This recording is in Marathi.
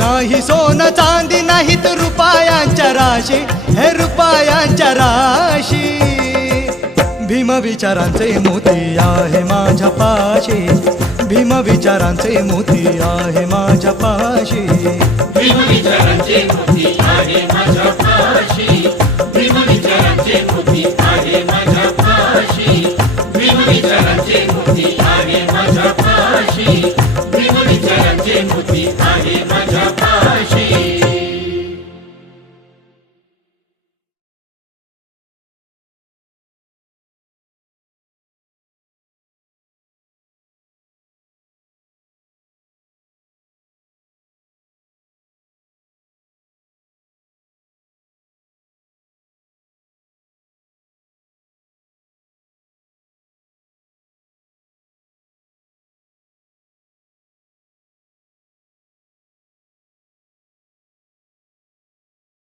नाही सोनं चांदी नाहीत रुपयांच्या राशी, हे रुपयांच्या राशी. भीम विचारांचे मोती आहे माझ्या पाशी, भीम विचारांचे मोती आहे माझ्या पाशी. भीम विचारांचे मोती आहे माझ्या पाशी, भीम विचारांचे मोती आहे माझ्या पाशी, भीम विचारांचे मोती आहे माझ्या पाशी, भीम विचारांचे मोती आहे